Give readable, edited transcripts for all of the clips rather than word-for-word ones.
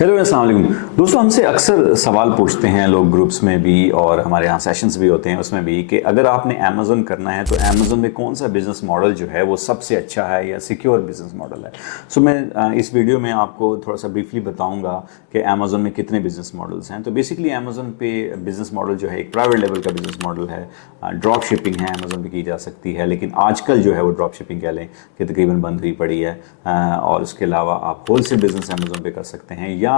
Hello अस्सलाम वालेकुम दोस्तों। हमसे अक्सर सवाल पूछते हैं लोग ग्रुप्स में भी और हमारे यहाँ सेशंस भी होते हैं उसमें भी कि अगर आपने अमेज़न करना है तो अमेज़न में कौन सा बिज़नेस मॉडल जो है वो सबसे अच्छा है या सिक्योर बिज़नेस मॉडल है। सो मैं इस वीडियो में आपको थोड़ा सा ब्रीफली बताऊंगा कि अमेज़न में कितने बिज़नेस मॉडल्स हैं। तो बेसिकली अमेज़न पे बिज़नेस मॉडल जो है एक प्राइवेट लेवल का बिज़नेस मॉडल है। ड्रॉप शिपिंग है अमेज़न पे की जा सकती है, लेकिन आजकल जो है वो ड्रॉप शिपिंग कह लें कि तकरीबन बंद हुई पड़ी है। और उसके अलावा आप होलसेल बिज़नेस अमेज़न पे कर सकते हैं या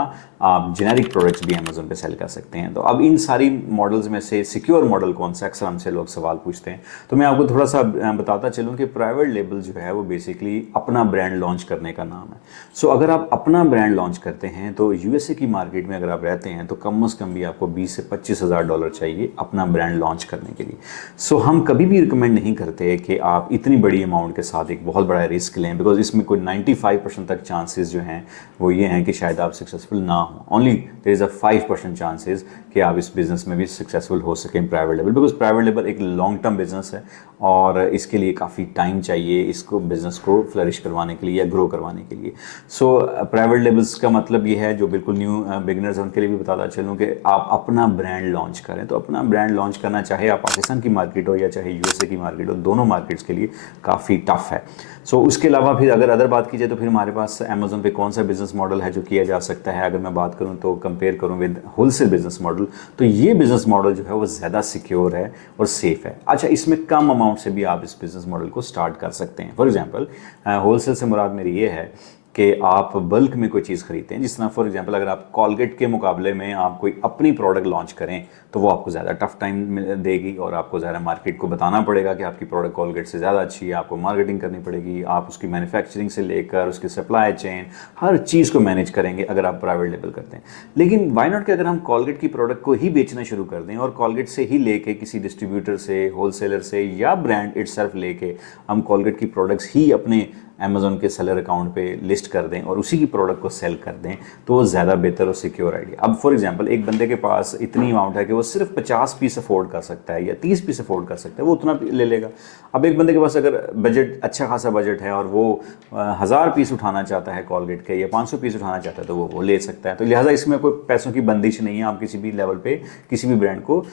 आप जेनेरिक प्रोडक्ट्स भी अमेज़न पे सेल कर सकते हैं। तो अब इन सारी मॉडल्स में से सिक्योर मॉडल कौन सा, अक्सर हमसे लोग सवाल पूछते हैं। तो मैं आपको थोड़ा सा बताता चलूँ कि प्राइवेट लेबल जो है वो बेसिकली अपना ब्रांड लॉन्च करने का नाम है। सो अगर आप अपना ब्रांड लॉन्च करते हैं तो यूएसए की मार्केट में अगर आप रहते हैं तो कम से कम भी आपको 20 से 25 हज़ार डॉलर चाहिए अपना ब्रांड लॉन्च करने के लिए। सो हम कभी भी रिकमेंड नहीं करते कि आप इतनी बड़ी अमाउंट के साथ एक बहुत बड़ा रिस्क लें, बिकॉज इसमें कोई 95% तक चांसेस जो हैं वो ये हैं कि शायद आप सक्सेसफुल ना हो। Only there is a 5% chances कि आप इस बिज़नेस में भी सक्सेसफुल हो सकें private level, because private level एक लॉन्ग टर्म बिजनेस है और इसके लिए काफ़ी टाइम चाहिए इसको बिज़नेस को फ्लरिश करवाने के लिए या ग्रो करवाने के लिए। सो प्राइवेट लेबल्स का मतलब ये है, जो बिल्कुल न्यू बिगिनर्स हैं उनके लिए भी बताता चलूँ कि आप अपना ब्रांड लॉन्च करें। तो अपना ब्रांड लॉन्च करना, चाहे आप पाकिस्तान की मार्केट हो या चाहे यूएसए की मार्केट हो, दोनों मार्केट्स के लिए काफ़ी टफ है। सो उसके अलावा फिर अगर अदर बात की जाए तो फिर हमारे पास अमेज़न पे कौन सा बिज़नेस मॉडल है जो किया जा सकता है। अगर मैं बात करूं तो कंपेयर करूं विद होलसेल बिज़नेस मॉडल, तो ये बिज़नेस मॉडल जो है वो ज़्यादा सिक्योर है और सेफ़ है। अच्छा, इसमें कम अमाउंट से भी आप इस बिज़नेस मॉडल को स्टार्ट कर सकते हैं। फॉर एग्जांपल होलसेल से मुराद मेरी ये है कि आप बल्क में कोई चीज़ खरीदते हैं, जिस तरह फॉर एग्जांपल अगर आप कॉलगेट के मुकाबले में आप कोई अपनी प्रोडक्ट लॉन्च करें तो वो आपको ज़्यादा टफ टाइम देगी और आपको ज़्यादा मार्केट को बताना पड़ेगा कि आपकी प्रोडक्ट कॉलगेट से ज़्यादा अच्छी है। आपको मार्केटिंग करनी पड़ेगी, आप उसकी मैन्युफैक्चरिंग से लेकर उसकी सप्लाई चेन हर चीज़ को मैनेज करेंगे अगर आप प्राइवेट लेवल करते हैं। लेकिन वाई नॉट कि अगर हम कॉलगेट की प्रोडक्ट को ही बेचना शुरू कर दें और कॉलगेट से ही लेके किसी डिस्ट्रीब्यूटर से, होलसेलर से या ब्रांड इटसेल्फ लेके हम कॉलगेट की प्रोडक्ट्स ही अपने अमेज़न के सेलर अकाउंट पे लिस्ट कर दें और उसी की प्रोडक्ट को सेल कर दें तो वो ज़्यादा बेहतर और सिक्योर आइडिया। अब फॉर एग्जांपल एक बंदे के पास इतनी अमाउंट है कि वो सिर्फ 50 पीस अफोर्ड कर सकता है या 30 पीस अफोर्ड कर सकता है, वो उतना ले लेगा। अब एक बंदे के पास अगर बजट अच्छा खासा बजट है और वो 1000 पीस उठाना चाहता है कॉलगेट के या 500 पीस उठाना चाहता है तो वो ले सकता है। तो लिहाजा इसमें कोई पैसों की बंदिश नहीं है। आप किसी भी लेवल पे किसी भी ब्रांड को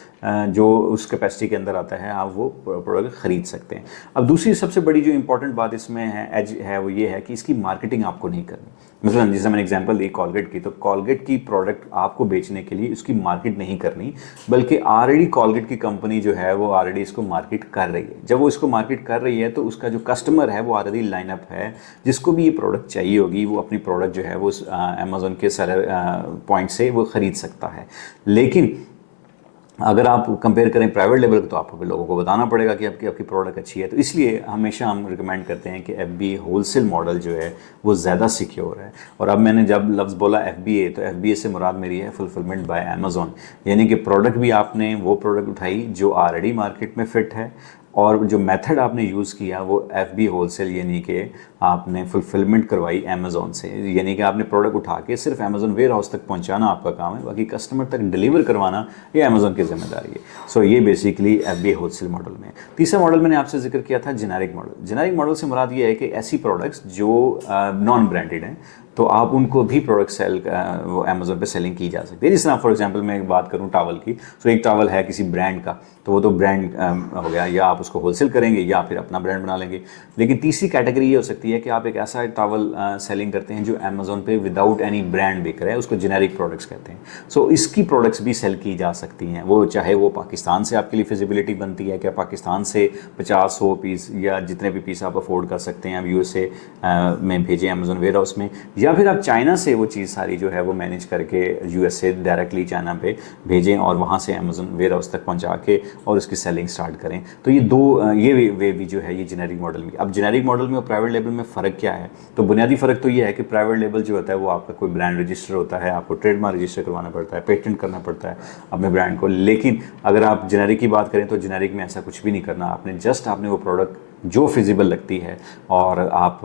जो उस कैपेसिटी के अंदर आता है आप वो प्रोडक्ट खरीद सकते हैं। अब दूसरी सबसे बड़ी जो इंपॉर्टेंट बात इसमें है, एज है, वो ये है कि इसकी मार्केटिंग आपको नहीं करनी। मतलब जैसे मैंने एग्जांपल दी कॉलगेट की, तो कॉलगेट की प्रोडक्ट आपको बेचने के लिए उसकी मार्केट नहीं करनी, बल्कि ऑलरेडी कॉलगेट की कंपनी जो है वो ऑलरेडी इसको मार्केट कर रही है। जब वो इसको मार्केट कर रही है तो उसका जो कस्टमर है वो ऑलरेडी लाइनअप है, जिसको भी ये प्रोडक्ट चाहिए होगी वो अपनी प्रोडक्ट जो है वो अमेज़न के सेलर पॉइंट से वो ख़रीद सकता है। लेकिन अगर आप कंपेयर करें प्राइवेट लेवल तो आपको लोगों को बताना पड़ेगा कि आपकी आपकी प्रोडक्ट अच्छी है। तो इसलिए हमेशा हम रिकमेंड करते हैं कि एफबीए होलसेल मॉडल जो है वो ज़्यादा सिक्योर है। और अब मैंने जब लफ्ज़ बोला एफबीए, तो एफबीए से मुराद मेरी है फुलफिलमेंट बाय अमेज़न, यानी कि प्रोडक्ट भी आपने वो प्रोडक्ट उठाई जो ऑलरेडी मार्केट में फ़िट है और जो मेथड आपने यूज़ किया वो एफबी होलसेल, यानी कि आपने फुलफिलमेंट करवाई अमेज़न से, यानी कि आपने प्रोडक्ट उठा के सिर्फ अमेज़न वेयर हाउस तक पहुंचाना आपका काम है, बाकी कस्टमर तक डिलीवर करवाना ये अमेज़न की जिम्मेदारी है। सो ये बेसिकली एफबी होलसेल मॉडल में। तीसरा मॉडल मैंने आपसे जिक्र किया था जेनेरिक मॉडल। जेनेरिक मॉडल से मुराद ये है कि ऐसी प्रोडक्ट्स जो नॉन ब्रांडेड हैं तो आप उनको भी प्रोडक्ट सेल वो अमेज़न पे सेलिंग की जा सकती है। जिस तरह फॉर एग्जांपल मैं एक बात करूं टावल की, तो एक टावल है किसी ब्रांड का तो वो तो ब्रांड हो गया, या आप उसको होलसेल करेंगे या फिर अपना ब्रांड बना लेंगे। लेकिन तीसरी कैटेगरी ये हो सकती है कि आप एक ऐसा टावल सेलिंग करते हैं जो अमेज़न पे विदाउट एनी ब्रांड बिक रहा है, उसको जेनेरिक प्रोडक्ट्स कहते हैं। सो इसकी प्रोडक्ट्स भी सेल की जा सकती हैं, वो चाहे वो पाकिस्तान से आपके लिए फिजिबिलिटी बनती है कि पाकिस्तान से 50-100 पीस या जितने भी पीस आप अफोर्ड कर सकते हैं आप यूएसए में भेजें अमेज़न वेयर हाउस में, या फिर आप चाइना से वो चीज़ सारी जो है वो मैनेज करके यूएसए डायरेक्टली चाइना पे भेजें और वहाँ से अमेज़न वेयर हाउस तक पहुँचा के और उसकी सेलिंग स्टार्ट करें। तो ये दो ये वे भी जो है ये जेनेरिक मॉडल में। अब जेनेरिक मॉडल में और प्राइवेट लेवल में फ़र्क क्या है? तो बुनियादी फ़र्क तो ये है कि प्राइवेट लेवल जो होता है वो आपका कोई ब्रांड रजिस्टर होता है, आपको ट्रेडमार्क रजिस्टर करवाना पड़ता है, पेटेंट करना पड़ता है अपने ब्रांड को। लेकिन अगर आप जेनेरिक की बात करें तो जेनेरिक में ऐसा कुछ भी नहीं करना, आपने वो प्रोडक्ट जो फिजिबल लगती है, और आप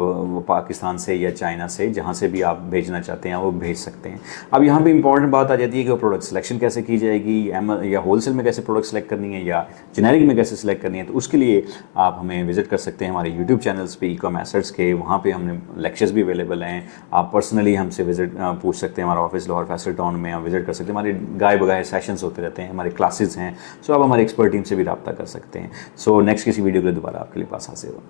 पाकिस्तान से या चाइना से जहाँ से भी आप भेजना चाहते हैं वो भेज सकते हैं। अब यहाँ पे इंपॉर्टेंट बात आ जाती है कि वो प्रोडक्ट सिलेक्शन कैसे की जाएगी, या होलसेल में कैसे प्रोडक्ट सेलेक्ट करनी है या जेनेरिक में कैसे सिलेक्ट करनी है। तो उसके लिए आप हमें विजिट कर सकते हैं हमारे यूट्यूब चैनल्स पे, ई-कॉम एसेट्स के, वहाँ पे हमने लेक्चर्स भी अवेलेबल हैं। आप पर्सनली हमसे विजिट पूछ सकते हैं, हमारा ऑफिस लाहौर फैसल टाउन में, आप विजिट कर सकते हैं। हमारे गाय बगाए सेशंस होते रहते हैं, हमारे क्लासेस हैं। सो आप हमारे एक्सपर्ट टीम से भी रब्ता कर सकते हैं। सो नेक्स्ट किसी वीडियो के लिए दोबारा आपके लिए पास हाजिर हो।